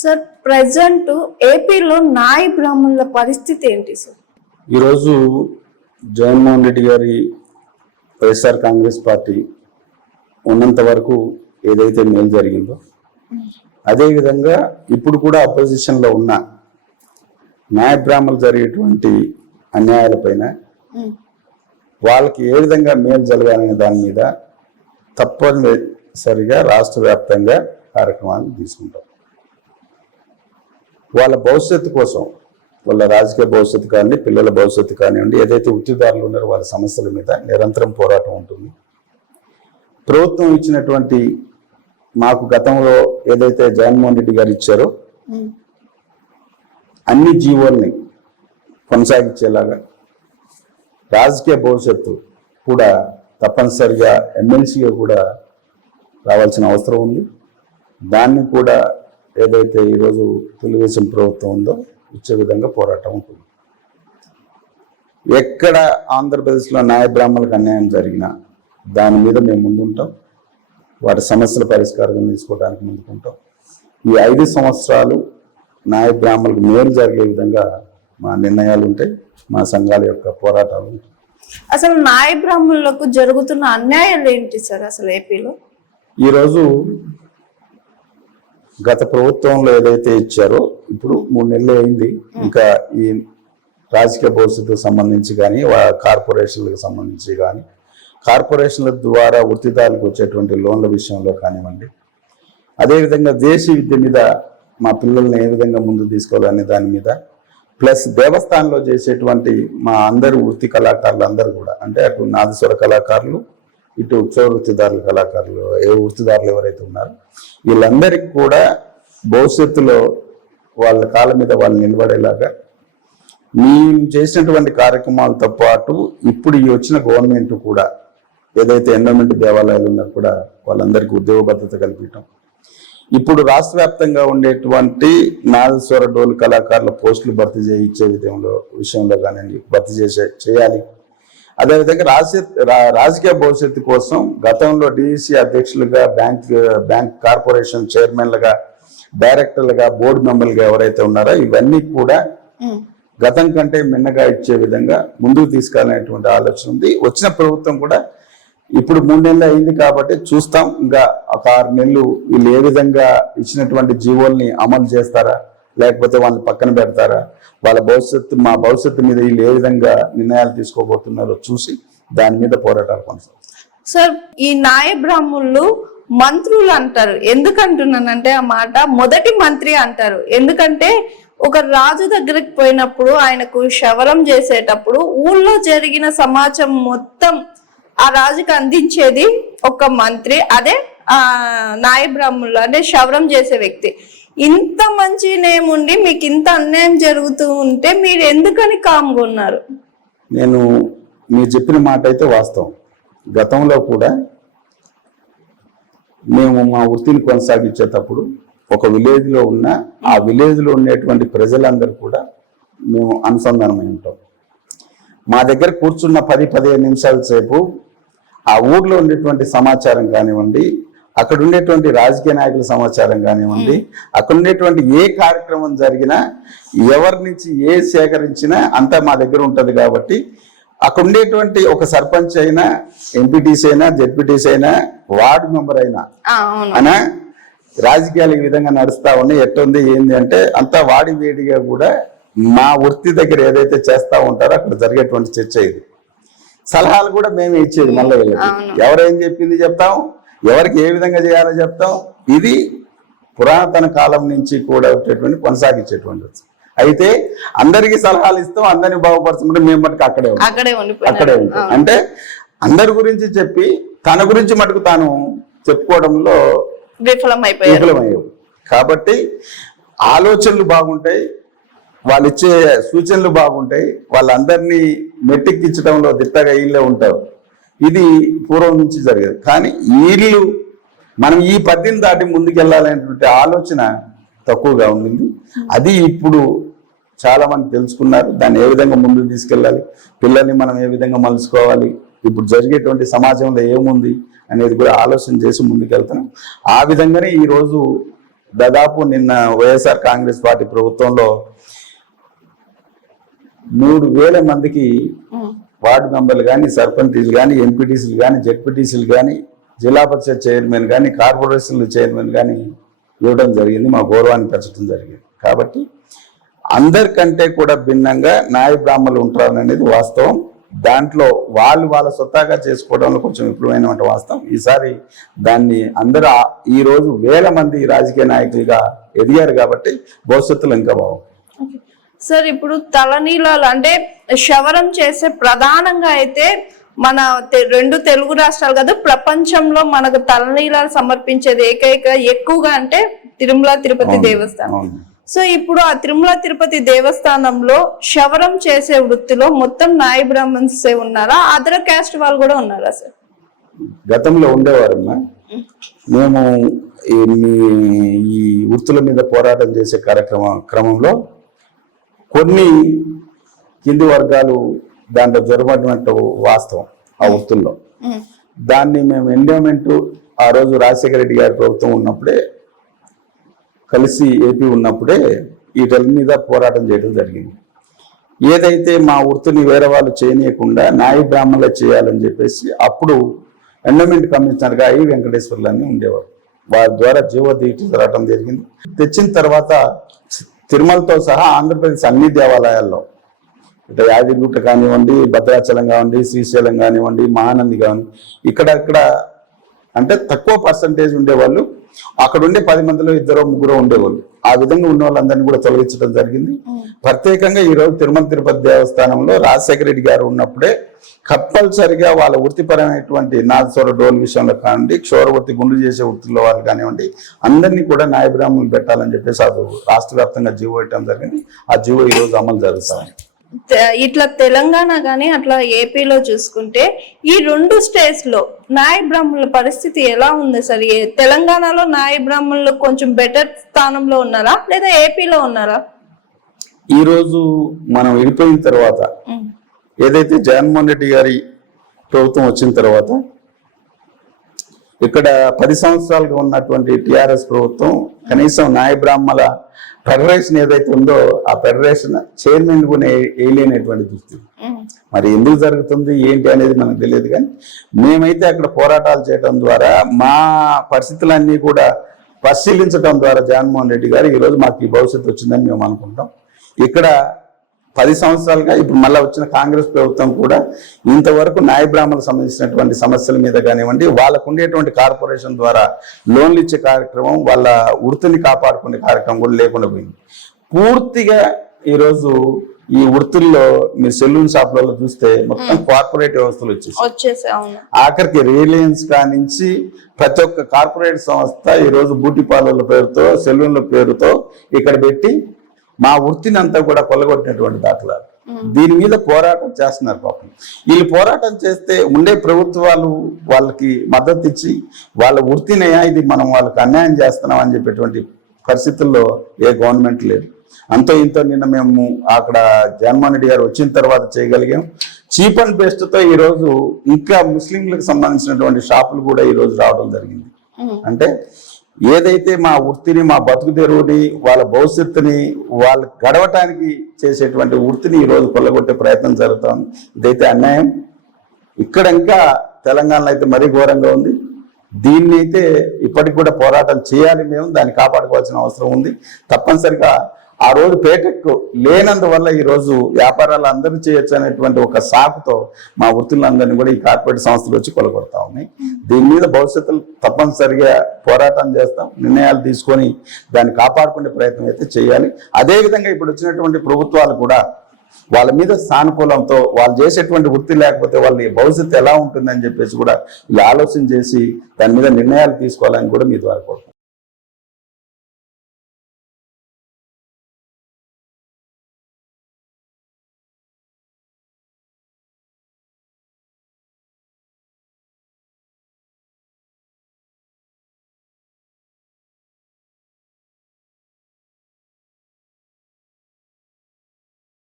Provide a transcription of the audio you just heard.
Sir present ఏపీలో నాయి బ్రాహ్మణుల పరిస్థితి ఏంటి సార్ ఈరోజు జగన్మోహన్ రెడ్డి గారి వైఎస్ఆర్ కాంగ్రెస్ పార్టీ ఉన్నంత వరకు ఏదైతే మేలు జరిగిందో అదేవిధంగా ఇప్పుడు కూడా అపోజిషన్లో ఉన్న న్యాయ బ్రాహ్మణులు జరిగేటువంటి అన్యాయాలపైన. వాళ్ళకి ఏ విధంగా మేలు జరగాలనే దాని మీద తప్పనిసరిగా రాష్ట్ర వ్యాప్తంగా కార్యక్రమాలు తీసుకుంటాం వాళ్ళ భవిష్యత్తు కోసం వాళ్ళ రాజకీయ భవిష్యత్తు కానీ పిల్లల భవిష్యత్తు కానివ్వండి ఏదైతే వృత్తిదారులు ఉన్నారో వాళ్ళ సమస్యల మీద నిరంతరం పోరాటం ఉంటుంది ప్రభుత్వం ఇచ్చినటువంటి మాకు గతంలో ఏదైతే జగన్మోహన్ రెడ్డి గారు ఇచ్చారో. అన్ని జీవోల్ని కొనసాగించేలాగా రాజకీయ భవిష్యత్తు కూడా తప్పనిసరిగా ఎమ్మెల్సీగా కూడా రావాల్సిన అవసరం ఉంది దాన్ని కూడా ఏదైతే ఈరోజు తెలుగుదేశం ప్రభుత్వం ఉందో ఇచ్చే విధంగా పోరాటం ఉంటుంది. ఎక్కడ ఆంధ్రప్రదేశ్లో న్యాయ బ్రాహ్మణులకు అన్యాయం జరిగినా దాని మీద మేము ముందుంటాం. వాటి సమస్యల పరిష్కారం తీసుకోవడానికి ముందుకుంటాం. ఈ ఐదు సంవత్సరాలు న్యాయ బ్రాహ్మణులకు మేలు జరిగే విధంగా మా నిర్ణయాలు ఉంటాయి మా సంఘాల యొక్క పోరాటాలు ఉంటాయి. అసలు నాయ బ్రాహ్మణులకు జరుగుతున్న అన్యాయాలు ఏంటి సార్ అసలు ఏపీలో? ఈరోజు గత ప్రభుత్వంలో ఏదైతే ఇచ్చారో ఇప్పుడు మూడు నెలలు అయింది. ఇంకా ఈ రాజకీయ భవిష్యత్తుకు సంబంధించి కానీ కార్పొరేషన్లకు సంబంధించి కానీ కార్పొరేషన్ల ద్వారా వృత్తిదారులకు వచ్చేటువంటి లోన్ల విషయంలో కానివ్వండి అదేవిధంగా దేశీ విద్య మీద మా పిల్లల్ని ఏ విధంగా ముందు తీసుకోవాలనే దాని మీద ప్లస్ దేవస్థానంలో చేసేటువంటి మా అందరు వృత్తి కళాకారులు అందరూ కూడా అంటే అటు నాదస్వర కళాకారులు ఇటు ఉత్సవ వృత్తిదారులు కళాకారులు ఏ వృత్తిదారులు ఎవరైతే ఉన్నారో వీళ్ళందరికీ కూడా భవిష్యత్తులో వాళ్ళ కాళ్ళ మీద వాళ్ళు నిలబడేలాగా మేము చేసినటువంటి కార్యక్రమాలతో పాటు ఇప్పుడు ఈ వచ్చిన గవర్నమెంట్ కూడా ఏదైతే ఎండోమెంట్ దేవాలయాలు ఉన్నా కూడా వాళ్ళందరికీ ఉద్యోగ భద్రత కల్పించడం ఇప్పుడు రాష్ట్ర వ్యాప్తంగా ఉండేటువంటి నాదస్వర డోలు కళాకారుల పోస్టులు భర్తీ చేయించే విధంలో విషయంలో కానివ్వండి భర్తీ చేసే చేయాలి. అదేవిధంగా రాజకీయ రాజకీయ భవిష్యత్తు కోసం గతంలో డిఈసి అధ్యక్షులుగా బ్యాంక్ బ్యాంక్ కార్పొరేషన్ చైర్మన్లుగా డైరెక్టర్లుగా బోర్డు మెంబర్లుగా ఎవరైతే ఉన్నారో ఇవన్నీ కూడా. గతం కంటే మిన్నగా ఇచ్చే విధంగా ముందుకు తీసుకెళ్ళినటువంటి ఆలోచన ఉంది. వచ్చిన ప్రభుత్వం కూడా ఇప్పుడు మూడు నెలలు అయింది కాబట్టి చూస్తాం. ఇంకా ఒక ఆరు నెలలు వీళ్ళు ఏ విధంగా ఇచ్చినటువంటి జీవోల్ని అమలు చేస్తారా? లేకపోతే వాళ్ళని పక్కన పెడతారా? వాళ్ళ భవిష్యత్తు మా భవిష్యత్తు మీద వీళ్ళు ఏ విధంగా నిర్ణయాలు తీసుకోబోతున్నారో చూసి దాని మీద పోరాటాలు కొనసాగుతాం. సార్ ఈ నాయ బ్రాహ్మణులు మంత్రులు అంటారు. ఎందుకంటున్నానంటే ఆ మాట? మొదటి మంత్రి అంటారు. ఎందుకంటే ఒక రాజు దగ్గరికి పోయినప్పుడు ఆయనకు శవరం చేసేటప్పుడు ఊళ్ళో జరిగిన సమాజం మొత్తం ఆ రాజుకి అందించేది ఒక మంత్రి అదే ఆ నాయ బ్రాహ్మణులు అంటే శవరం చేసే వ్యక్తి. ఇంత మంచి నేమ్ ఉండి మీకు ఇంత అన్యాయం జరుగుతూ ఉంటే మీరు ఎందుకని కామ్గా ఉన్నారు? నేను మీరు చెప్పిన మాట అయితే వాస్తవం. గతంలో కూడా మేము మా వృత్తిని కొనసాగించేటప్పుడు ఒక విలేజ్లో ఉన్న ఆ విలేజ్లో ఉండేటువంటి ప్రజలందరూ కూడా మేము అనుసంధానమై ఉంటాం. మా దగ్గర కూర్చున్న పది పదిహేను నిమిషాల సేపు ఆ ఊర్లో ఉండేటువంటి సమాచారం కానివ్వండి అక్కడ ఉండేటువంటి రాజకీయ నాయకుల సమాచారం కానివ్వండి అక్కడ ఉండేటువంటి ఏ కార్యక్రమం జరిగినా ఎవరి నుంచి ఏ సేకరించినా అంతా మా దగ్గర ఉంటది కాబట్టి అక్కడ ఉండేటువంటి ఒక సర్పంచ్ అయినా ఎంపీటీసీ అయినా జెడ్పీటీసీ అయినా వార్డు మెంబర్ అయినా అనా రాజకీయాలు ఈ విధంగా నడుస్తా ఉన్నాయి ఎట్టుంది ఏంది అంటే అంతా వాడి వేడిగా కూడా మా వృత్తి దగ్గర ఏదైతే చేస్తా ఉంటారో అక్కడ జరిగేటువంటి చర్చ ఇది. సలహాలు కూడా మేమే ఇచ్చేది మళ్ళీ. ఎవరేం చెప్పింది చెప్తాం? ఎవరికి ఏ విధంగా చేయాలో చెప్తాం. ఇది పురాతన కాలం నుంచి కూడా వచ్చేటువంటి కొనసాగించేటువంటి అయితే అందరికీ సలహాలు ఇస్తాం అందరినీ బాగుపరచుకుంటే మేము మటుకు అక్కడే అక్కడే అక్కడే ఉంటాం అంటే అందరి గురించి చెప్పి తన గురించి మటుకు తాను చెప్పుకోవడంలో విఫలమయ్యావు కాబట్టి ఆలోచనలు బాగుంటాయి వాళ్ళు ఇచ్చే సూచనలు బాగుంటాయి వాళ్ళందరినీ మెట్టిక్కించడంలో దిట్టగా వీళ్ళే ఉంటారు. ఇది పూర్వం నుంచి జరిగేది. కానీ వీళ్ళు మనం ఈ పద్దెని దాటి ముందుకెళ్ళాలనేటువంటి ఆలోచన తక్కువగా ఉండింది. అది ఇప్పుడు చాలా మంది తెలుసుకున్నారు. దాన్ని ఏ విధంగా ముందుకు తీసుకెళ్ళాలి? పిల్లల్ని మనం ఏ విధంగా మలుచుకోవాలి? ఇప్పుడు జరిగేటువంటి సమాజంలో ఏముంది అనేది కూడా ఆలోచన చేసి ముందుకెళ్తున్నాం. ఆ విధంగానే ఈరోజు దాదాపు నిన్న వైఎస్ఆర్ కాంగ్రెస్ పార్టీ ప్రభుత్వంలో మూడు వేల మందికి వార్డు మెంబర్లు కానీ సర్పంచీలు కానీ ఎంపీటీసీలు కానీ జెడ్పీటీసీలు కానీ జిల్లా పరిషత్ చైర్మన్ కానీ కార్పొరేషన్ల చైర్మన్ కానీ ఇవ్వడం జరిగింది మా గౌరవాన్ని పెంచడం జరిగింది. కాబట్టి అందరికంటే కూడా భిన్నంగా నాయ బ్రాహ్మణులు ఉంటారు అనేది వాస్తవం. దాంట్లో వాళ్ళు వాళ్ళ సొత్తాగా చేసుకోవడంలో కొంచెం విపులమైన వాస్తవం. ఈసారి దాన్ని అందరూ ఈరోజు ఈ రోజు వేల మంది రాజకీయ నాయకులుగా ఎదిగారు కాబట్టి భవిష్యత్తులో ఇంకా బాగుంది సార్ ఇప్పుడు తలనీలాలు అంటే శవరం చేసే ప్రధానంగా అయితే మన రెండు తెలుగు రాష్ట్రాలు కాదు ప్రపంచంలో మనకు తలనీలాలు సమర్పించేది ఏకైక ఎక్కువగా అంటే తిరుమల తిరుపతి దేవస్థానం. సో ఇప్పుడు ఆ తిరుమల తిరుపతి దేవస్థానంలో శవరం చేసే వృత్తిలో మొత్తం నాయ బ్రాహ్మణ్స్ ఉన్నారా? అదర్ క్యాస్ట్ వాళ్ళు కూడా ఉన్నారా సార్? గతంలో ఉండేవారమ్మా. మేము ఈ వృత్తుల మీద పోరాటం చేసే కార్యక్రమం క్రమంలో కొన్ని కింది వర్గాలు దాంట్లో జొరబడినట్టు వాస్తవం ఆ వృత్తుల్లో. దాన్ని మేము ఎండోమెంట్ ఆ రోజు రాజశేఖర రెడ్డి గారి ప్రభుత్వం ఉన్నప్పుడే కలిసి ఏపీ ఉన్నప్పుడే వీటి మీద పోరాటం చేయడం జరిగింది. ఏదైతే మా వృత్తిని వేరే వాళ్ళు చేయనీయకుండా న్యాయ బ్రాహ్మణులే చేయాలని చెప్పేసి అప్పుడు ఎండోమెంట్ కమిషనర్గా ఐ వెంకటేశ్వర్లు అని ఉండేవారు. వారి ద్వారా జీవో దీటి రావడం జరిగింది. తెచ్చిన తర్వాత తిరుమలతో సహా ఆంధ్రప్రదేశ్ అన్ని దేవాలయాల్లో. ఇటు యాదిగుట్ట కానివ్వండి భద్రాచలం కానివ్వండి శ్రీశైలం కానివ్వండి మహానంది కానివ్వండి ఇక్కడ ఇక్కడ అంటే తక్కువ పర్సంటేజ్ ఉండేవాళ్ళు అక్కడ ఉండే పది మందిలో ఇద్దరు ముగ్గురు ఉండేవాళ్ళు. ఆ విధంగా ఉన్న వాళ్ళందరినీ కూడా తొలగించడం జరిగింది. ప్రత్యేకంగా ఈ రోజు తిరుమల తిరుపతి దేవస్థానంలో రాజశేఖర రెడ్డి గారు ఉన్నప్పుడే కంపల్సరిగా వాళ్ళ వృత్తిపరమైనటువంటి నాదస్వర డోల్ విషయంలో కానివ్వండి క్షోర వృత్తి గుండు చేసే వృత్తిలో వాళ్ళు కానివ్వండి అందరినీ కూడా న్యాయ బ్రాహ్మణులు పెట్టాలని చెప్పేసి అది రాష్ట్ర వ్యాప్తంగా జీవో ఇవ్వడం జరిగింది. ఆ జీవో ఈ రోజు అమలు జరుగుతుంది. ఇట్లా తెలంగాణ కానీ అట్లా ఏపీలో చూసుకుంటే ఈ రెండు స్టేట్స్లో నాయ బ్రాహ్మణుల పరిస్థితి ఎలా ఉంది సార్? తెలంగాణలో నాయ బ్రాహ్మణులు కొంచెం బెటర్ స్థానంలో ఉన్నారా? లేదా ఏపీలో ఉన్నారా? ఈ రోజు మనం వెళ్ళిపోయిన తర్వాత ఏదైతే జగన్మోహన్ రెడ్డి గారి ప్రభుత్వం వచ్చిన తర్వాత ఇక్కడ పది సంవత్సరాలుగా ఉన్నటువంటి టిఆర్ఎస్ ప్రభుత్వం కనీసం న్యాయ బ్రాహ్మణ ఫెడరేషన్ ఏదైతే ఉందో ఆ ఫెడరేషన్ చైర్మన్ కూడా వేయలేనటువంటి దుస్థితి. ఉమ్, మరి ఎందుకు జరుగుతుంది ఏంటి అనేది మనకు తెలియదు కానీ మేమైతే అక్కడ పోరాటాలు చేయడం ద్వారా మా పరిస్థితులన్నీ కూడా పరిశీలించడం ద్వారా జగన్మోహన్ రెడ్డి గారు ఈరోజు మాకు ఈ భవిష్యత్తు వచ్చిందని మేము అనుకుంటాం. ఇక్కడ పది సంవత్సరాలుగా ఇప్పుడు మళ్ళీ వచ్చిన కాంగ్రెస్ ప్రభుత్వం కూడా ఇంతవరకు న్యాయ బ్రాహ్మణులకు సంబంధించినటువంటి సమస్యల మీద కానివ్వండి వాళ్ళకు ఉండేటువంటి కార్పొరేషన్ ద్వారా లోన్లు ఇచ్చే కార్యక్రమం వాళ్ళ వృత్తిని కాపాడుకునే కార్యక్రమం కూడా లేకుండా పోయింది. పూర్తిగా ఈరోజు ఈ వృత్తుల్లో మీరు సెలూన్ షాప్లలో చూస్తే మొత్తం కార్పొరేట్ వ్యవస్థలు వచ్చేసి వచ్చేసి అవును. ఆఖరికి రిలయన్స్ కానించి ప్రతి ఒక్క కార్పొరేట్ సంస్థ ఈ రోజు బ్యూటీ పార్లర్ల పేరుతో సెలూన్ల పేరుతో ఇక్కడ పెట్టి మా వృత్తిని అంతా కూడా కొల్లగొట్టినటువంటి దాఖలాలు. దీని మీద పోరాటం చేస్తున్నారు పాపం. వీళ్ళు పోరాటం చేస్తే ఉండే ప్రభుత్వాలు వాళ్ళకి మద్దతు ఇచ్చి వాళ్ళ వృత్తినయా ఇది మనం వాళ్ళకి అన్యాయం చేస్తున్నాం అని చెప్పేటువంటి పరిస్థితుల్లో ఏ గవర్నమెంట్ లేదు. అంతో ఇంతో నిన్న మేము అక్కడ జగన్మోహన్ రెడ్డి గారు వచ్చిన తర్వాత చేయగలిగాం. చీప్ అండ్ బెస్ట్తో ఈ రోజు ఇంకా ముస్లింలకు సంబంధించినటువంటి షాపులు కూడా ఈ రోజు రావడం జరిగింది. అంటే ఏదైతే మా వృత్తిని మా బతుకు తెరువుని వాళ్ళ భవిష్యత్తుని వాళ్ళు గడవటానికి చేసేటువంటి వృత్తిని ఈ రోజు కొల్లగొట్టే ప్రయత్నం జరుగుతుంది. ఇదైతే అన్యాయం. ఇక్కడ ఇంకా తెలంగాణలో అయితే మరీ ఘోరంగా ఉంది. దీన్ని అయితే ఇప్పటికి కూడా పోరాటం చేయాలి మేము దాన్ని కాపాడుకోవాల్సిన అవసరం ఉంది. తప్పనిసరిగా ఆ రోజు పేటెక్కు లేనందువల్ల ఈరోజు వ్యాపారాలు అందరూ చేయొచ్చు అనేటువంటి ఒక సాకుతో మా వృత్తులందరినీ కూడా ఈ కార్పొరేట్ సంస్థలు వచ్చి కొలగొడతా ఉన్నాయి. దీని మీద భవిష్యత్తులో తప్పనిసరిగా పోరాటం చేస్తాం నిర్ణయాలు తీసుకొని దాన్ని కాపాడుకునే ప్రయత్నం అయితే చేయాలి. అదేవిధంగా ఇప్పుడు వచ్చినటువంటి ప్రభుత్వాలు కూడా వాళ్ళ మీద సానుకూలంతో వాళ్ళు చేసేటువంటి వృత్తి లేకపోతే వాళ్ళ భవిష్యత్తు ఎలా ఉంటుందని చెప్పేసి కూడా ఇలా ఆలోచన చేసి దాని మీద నిర్ణయాలు తీసుకోవాలని కూడా మీ ద్వారా కోరుకుంటున్నాను